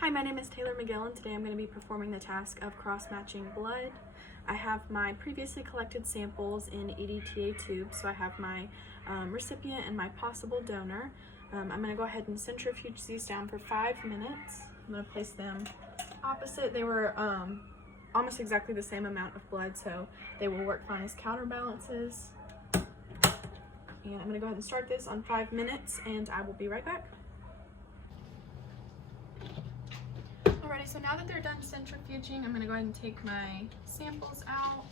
Hi, my name is Taylor McGill, and today I'm going to be performing the task of cross-matching blood. I have my previously collected samples in EDTA tubes, so I have my recipient and my possible donor. I'm going to go ahead and centrifuge these down for 5 minutes. I'm going to place them opposite. They were almost exactly the same amount of blood, so they will work fine as counterbalances. And I'm going to go ahead and start this on 5 minutes, and I will be right back. Alrighty, so now that they're done centrifuging, I'm going to go ahead and take my samples out.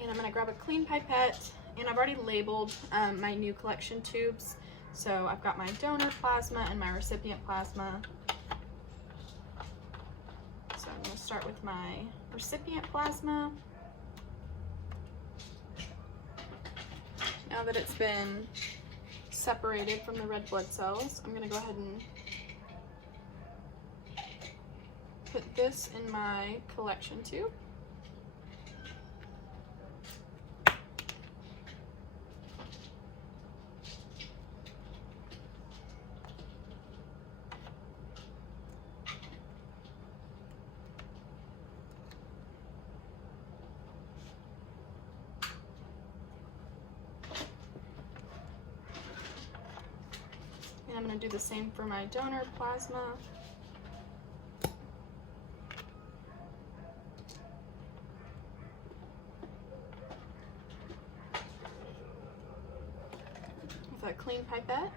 And I'm going to grab a clean pipette, and I've already labeled my new collection tubes. So I've got my donor plasma and my recipient plasma. So I'm going to start with my recipient plasma. Now that it's been separated from the red blood cells, I'm going to go ahead and put this in my collection tube. And I'm going to do the same for my donor plasma. With a clean pipette.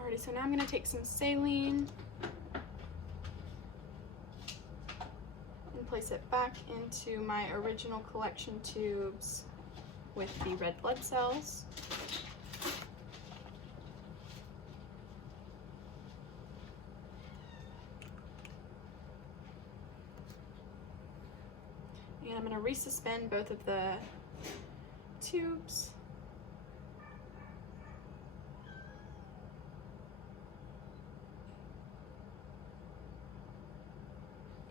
Alrighty, so now I'm going to take some saline and place it back into my original collection tubes with the red blood cells. And I'm going to resuspend both of the tubes.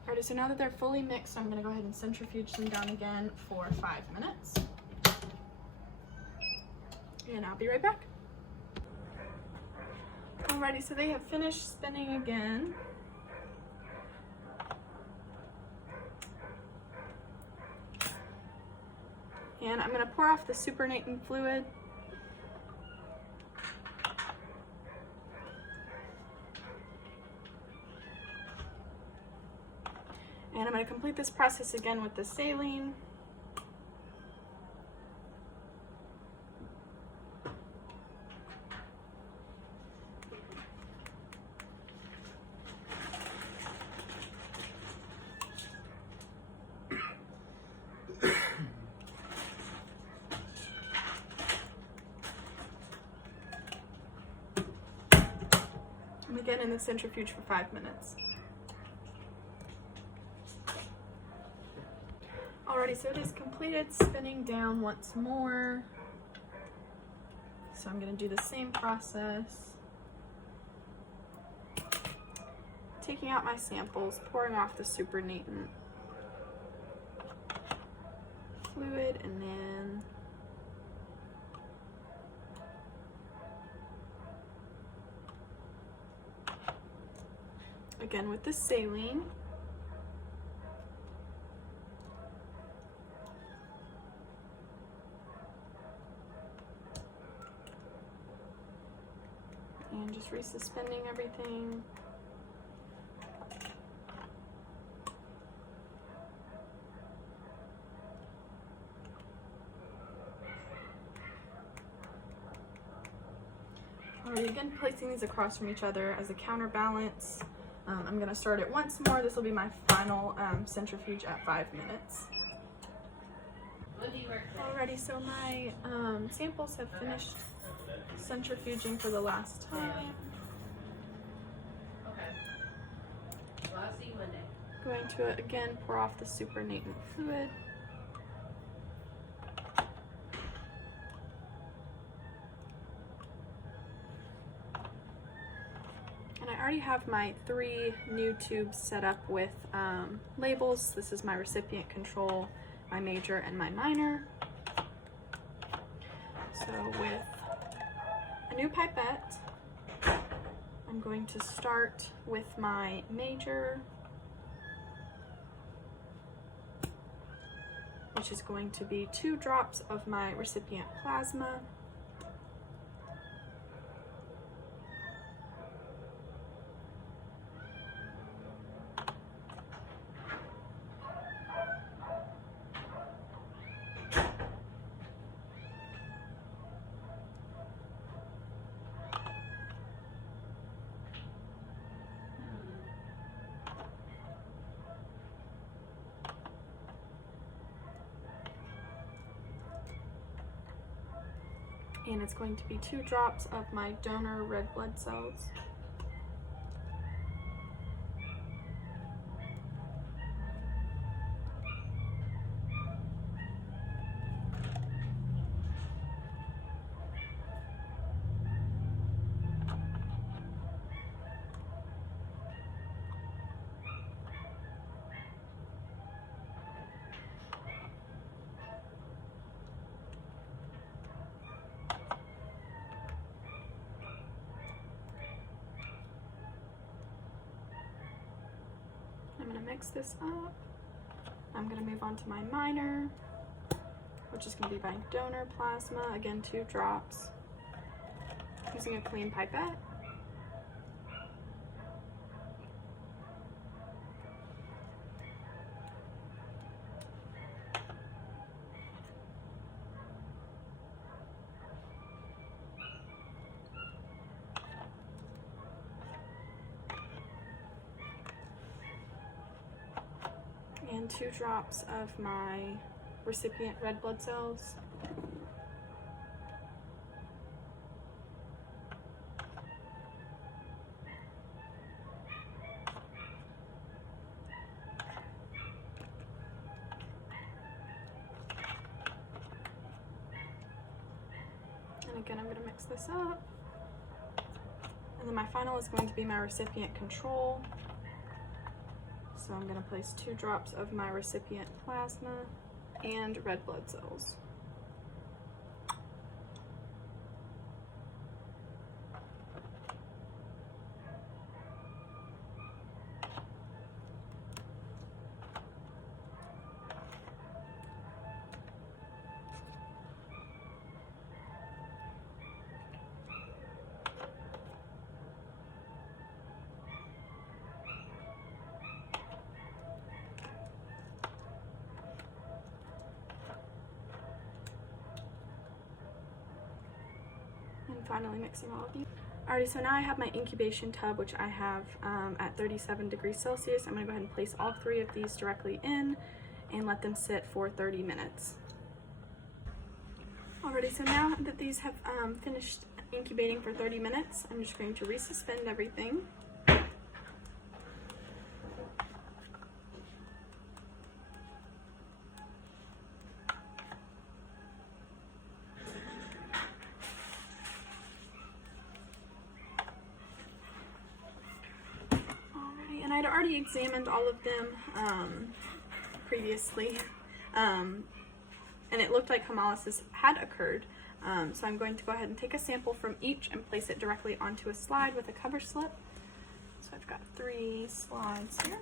Alrighty, so now that they're fully mixed, I'm going to go ahead and centrifuge them down again for 5 minutes. And I'll be right back. Alrighty, so they have finished spinning again. And I'm going to pour off the supernatant fluid. And I'm going to complete this process again with the saline. And again in the centrifuge for 5 minutes. Alrighty, so it is completed spinning down once more. So I'm going to do the same process. Taking out my samples, pouring off the supernatant fluid, and then again with the saline. And just resuspending everything. Alright, again placing these across from each other as a counterbalance. I'm going to start it once more. This will be my final centrifuge at 5 minutes. Alrighty, so my samples have finished centrifuging for the last time. Going to again pour off the supernatant fluid. already have my 3 new tubes set up with labels. This is my recipient control, my major, and my minor. So with a new pipette, I'm going to start with my major, which is going to be 2 drops of my recipient plasma. And it's going to be 2 drops of my donor red blood cells. I'm going to mix this up. I'm going to move on to my minor, which is going to be my donor plasma. Again, 2 drops. Using a clean pipette. And 2 drops of my recipient red blood cells. And again, I'm going to mix this up. And then my final is going to be my recipient control. So I'm going to place 2 drops of my recipient plasma and red blood cells. Finally mixing all of these. Alrighty, so now I have my incubation tub, which I have at 37 degrees Celsius. I'm going to go ahead and place all 3 of these directly in and let them sit for 30 minutes. Alrighty, so now that these have finished incubating for 30 minutes, I'm just going to resuspend everything. And I'd already examined all of them previously, and it looked like hemolysis had occurred. So I'm going to go ahead and take a sample from each and place it directly onto a slide with a cover slip. So I've got 3 slides here.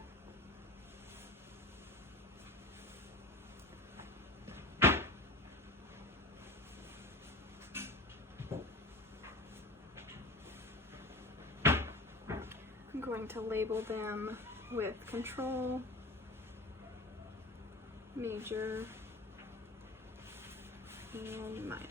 I'm going to label them with control, major, and minor.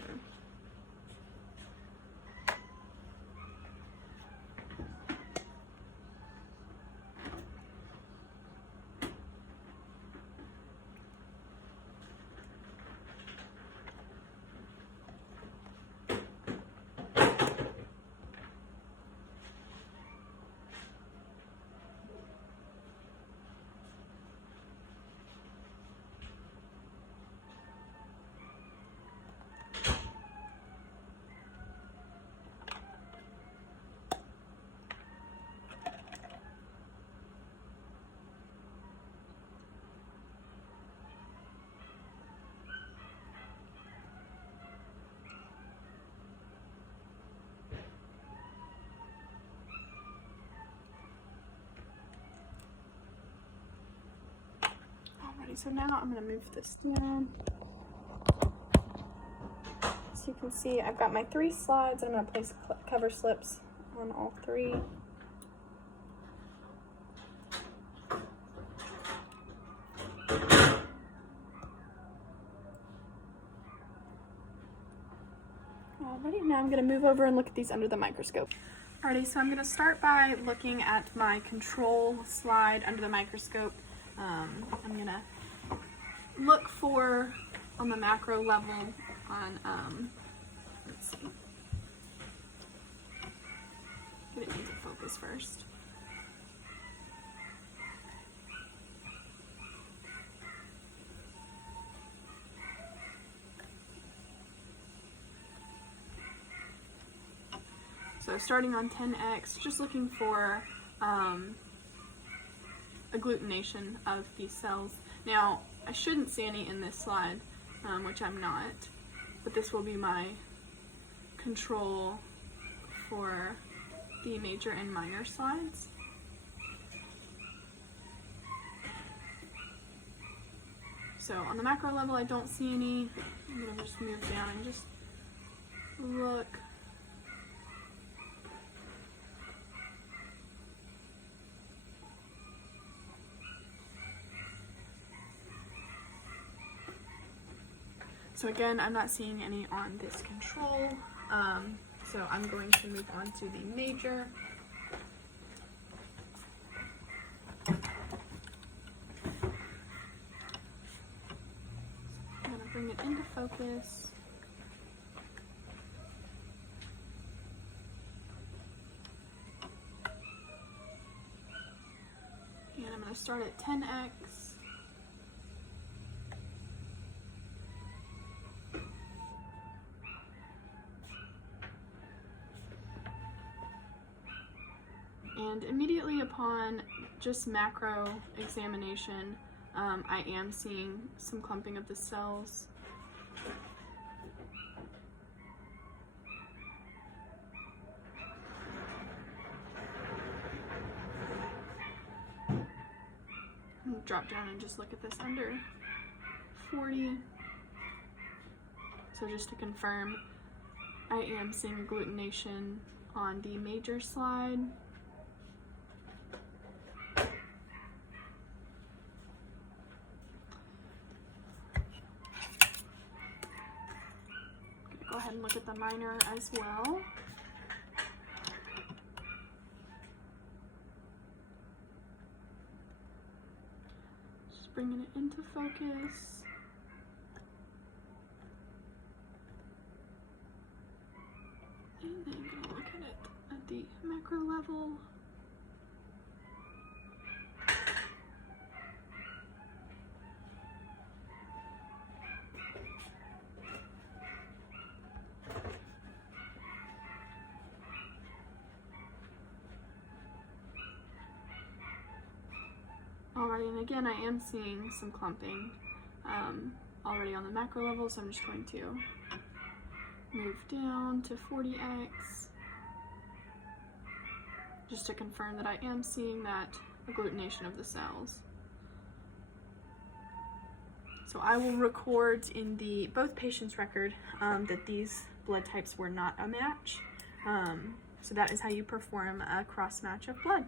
Alrighty, so now I'm going to move this down. So you can see I've got my 3 slides. I'm going to place cover slips on all 3. Alrighty, now I'm going to move over and look at these under the microscope. Alrighty, so I'm going to start by looking at my control slide under the microscope. I'm going to look for, on the macro level, on, let's see, get it into focus first. So starting on 10x, just looking for agglutination of these cells. Now, I shouldn't see any in this slide, which I'm not, but this will be my control for the major and minor slides. So on the macro level, I don't see any. I'm gonna just move down and just look. So again, I'm not seeing any on this control, so I'm going to move on to the major. I'm going to bring it into focus. And I'm going to start at 10x. And immediately upon just macro examination, I am seeing some clumping of the cells. Drop down and just look at this under 40. So just to confirm, I am seeing agglutination on the major slide. Go ahead and look at the minor as well. Just bringing it into focus. And then gonna look at it at the macro level. Alrighty, and again, I am seeing some clumping already on the macro level, so I'm just going to move down to 40x just to confirm that I am seeing that agglutination of the cells. So I will record in the both patients' record that these blood types were not a match. So that is how you perform a cross match of blood.